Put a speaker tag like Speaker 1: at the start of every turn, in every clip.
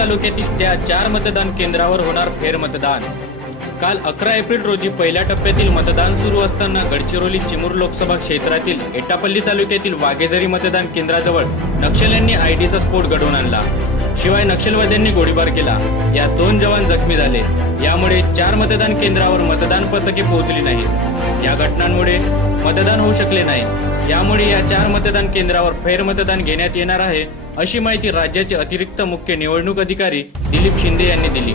Speaker 1: तालुक्यातील त्या चार मतदान केंद्रावर होणार फेरमतदान. काल अकरा एप्रिल रोजी पहिल्या टप्प्यातील मतदान सुरू असताना गडचिरोली चिमूर लोकसभा क्षेत्रातील एटापल्ली तालुक्यातील वाघेझरी मतदान केंद्राजवळ नक्षल्यांनी आयडीचा स्फोट घडवून आणला. शिवाय नक्षलवाद्यांनी गोळीबार केला. या दोन जवान जखमी झाले. यामुळे चार मतदान केंद्रावर मतदान पथके पोहोचली नाहीत. या घटनांमुळे मतदान होऊ शकले नाही. यामुळे या चार मतदान केंद्रावर फेरमतदान घेण्यात येणार आहे अशी माहिती राज्याचे अतिरिक्त मुख्य निवडणूक अधिकारी दिलीप शिंदे यांनी दिली.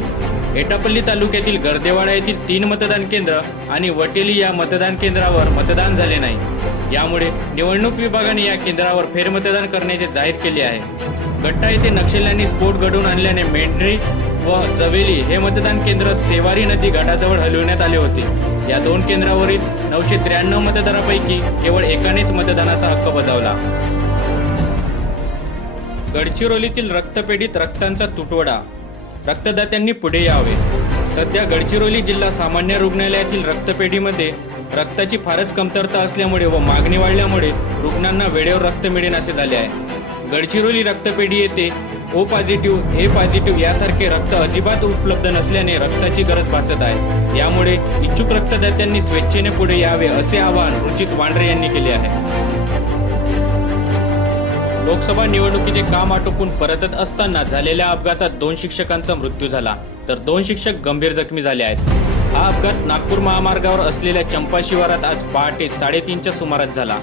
Speaker 1: एटापल्ली तालुक्यातील गर्देवाडा येथील तीन मतदान केंद्र आणि वटेली या मतदान केंद्रावर मतदान झाले नाही. यामुळे निवडणूक विभागाने या केंद्रावर फेरमतदान करण्याचे जाहीर केले आहे. गट्टा येथे नक्षल्यांनी स्फोट घडवून आणल्याने मेंढरी व जवेली हे मतदान केंद्र सेवारी नदी घाटाजवळ हलविण्यात आले होते. या दोन केंद्रावरील नऊशे त्र्याण्णव मतदारापैकी केवळ एकानेच मतदानाचा हक्क बजावला. गडचिरोलीतील रक्तपेढीत रक्तांचा तुटवडा. रक्तदात्यांनी पुढे यावे. सध्या गडचिरोली जिल्हा सामान्य रुग्णालयातील रक्तपेढीमध्ये रक्ताची फारच कमतरता असल्यामुळे व मागणी वाढल्यामुळे रुग्णांना वेळेवर रक्त मिळेनासे झाले आहे. गडचिरोली रक्तपेढी येथे ओ पॉझिटिव्ह ए पॉझिटिव्ह यासारखे रक्त अजिबात उपलब्ध नसल्याने रक्ताची गरज भासत आहे. यामुळे इच्छुक रक्तदात्यांनी स्वेच्छेने पुढे यावे असे आवाहन रुचित वांड्रे यांनी केले आहे. लोकसभा निवडणुकीचे काम आटोपून परतत असताना झालेल्या अपघातात दोन शिक्षकांचा मृत्यू झाला. तर दोन शिक्षक गंभीर जखमी झाले आहेत. हा अपघात नागपूर महामार्गावर असलेल्या चंपा शिवारात आज पहाटे साडेतीनच्या सुमारास झाला.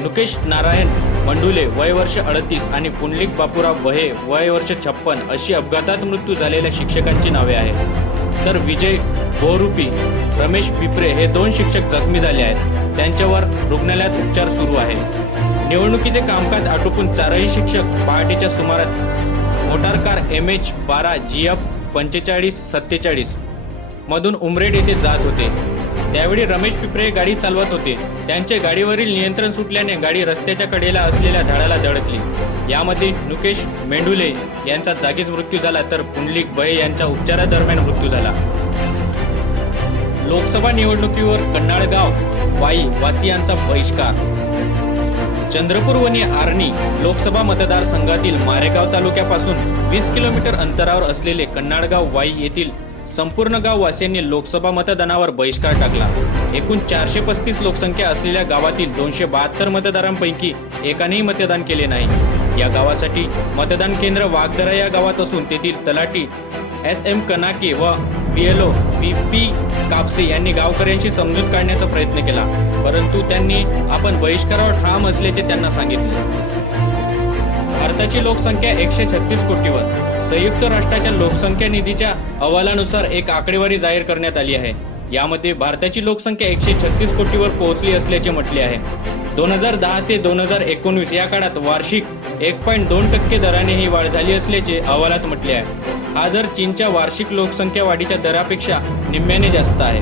Speaker 1: नुकेश नारायण मंडुले वय वर्ष अडतीस आणि पुंडलिक बापूराव बहे वय वर्ष छप्पन अशी अपघातात मृत्यू झालेल्या शिक्षकांची नावे आहेत. तर विजय बोरुपी रमेश पिपरे हे दोन शिक्षक जखमी झाले आहेत. त्यांच्यावर रुग्णालयात उपचार सुरू आहे. निवडणुकीचे कामकाज आटोपून चारही शिक्षक पहाटेच्या सुमारात मोटार कार एम एच बारा जी एफ पंचेचाळीस सत्तेचाळीस मधून उमरेड येथे जात होते. त्यावेळी रमेश पिपरे गाडी चालवत होते. त्यांचे गाडीवरील नियंत्रण सुटल्याने गाडी रस्त्याच्या कडेला असलेल्या झाडाला धडकली यामध्ये नुकेश मेंढुले यांचा जागीच मृत्यू झाला तर पुंडलिक बये यांचा उपचारादरम्यान मृत्यू झाला. लोकसभा निवडणुकीवर कन्नाळगाव वाई वासियांचा बहिष्कार. चंद्रपूर वनी आर्णी लोकसभा मतदारसंघातील मारेगाव तालुक्यापासून वीस किलोमीटर अंतरावर असलेले कन्नाडगाव वाई येथील संपूर्ण गाव वासियांनी लोकसभा मतदानावर बहिष्कार टाकला. एकूण चारशे पस्तीस लोकसंख्या असलेल्या गावातील दोनशे बहात्तर मतदारांपैकी एकानेही मतदान केले नाही. या गावासाठी मतदान केंद्र वाघदरा या गावात असून तेथील तलाठी एस एम कनाके व पीएलओ व्ही पी कापसे यांनी गावकऱ्यांशी समजूत काढण्याचा प्रयत्न केला. परंतु त्यांनी आपण बहिष्कारावर ठाम असल्याचे त्यांना सांगितले. भारताची लोकसंख्या एकशे छत्तीस कोटीवर. संयुक्त राष्ट्राच्या लोकसंख्या निधीच्या अहवालानुसार एक आकडेवारी जाहीर करण्यात आली आहे. यामध्ये भारताची लोकसंख्या एकशे छत्तीस कोटीवर पोहोचली असल्याचे म्हटले आहे. दोन हजार दहा ते दोन हजार एकोणवीस या काळात वार्षिक एक पॉईंट दोन टक्के दराने ही वाढ झाली असल्याचे अहवालात म्हटले आहे. हा दर चीनच्या वार्षिक लोकसंख्या वाढीच्या दरापेक्षा निम्म्याने जास्त आहे.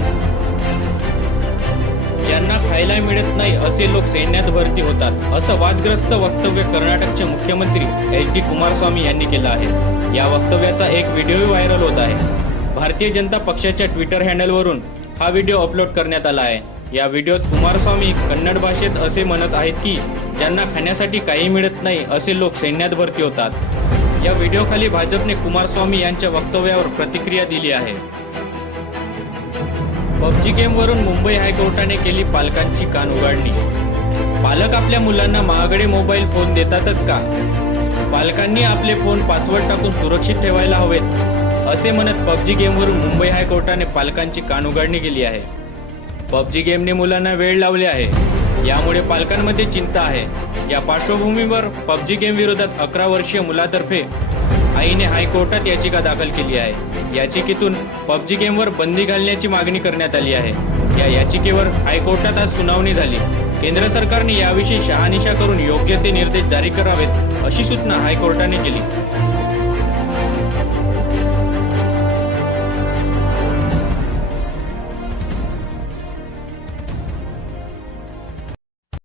Speaker 1: ज्यांना खायला मिळत नाही असे लोक सैन्यात भरती होतात असं वादग्रस्त वक्तव्य कर्नाटकचे मुख्यमंत्री एच डी कुमारस्वामी यांनी केलं आहे. या वक्तव्याचा एक व्हिडिओ व्हायरल होत आहे. भारतीय जनता पक्षाच्या ट्विटर हँडलवरून हा व्हिडिओ अपलोड करण्यात आला आहे. या व्हिडिओत कुमारस्वामी कन्नड भाषेत असे म्हणत आहेत की ज्यांना खाण्यासाठी काही मिळत नाही असे लोक सैन्यात भरती होतात. या व्हिडिओखाली भाजपने कुमारस्वामी यांच्या वक्तव्यावर प्रतिक्रिया दिली आहे. पबजी गेमवरून मुंबई हायकोर्टाने केली पालकांची कान उघडणी. पालक आपल्या मुलांना महागडे मोबाईल फोन देतातच का? पालकांनी आपले फोन पासवर्ड टाकून सुरक्षित ठेवायला हवेत असे म्हणत पबजी गेमवरून मुंबई हायकोर्टाने पालकांची कान उघडणी केली आहे. पबजी गेमने मुलांना वेळ लावले आहे. यामुळे पालकांमध्ये चिंता आहे. या पार्श्वभूमीवर पबजी गेम विरोधात अकरा वर्षीय मुलातर्फे आईने हायकोर्टात याचिका दाखल केली आहे. याचिकेतून पबजी गेमवर बंदी घालण्याची मागणी करण्यात आली आहे. या याचिकेवर हायकोर्टात आज सुनावणी झाली. केंद्र सरकारने याविषयी शहानिशा करून योग्य ते निर्देश जारी करावेत अशी सूचना हायकोर्टाने केली.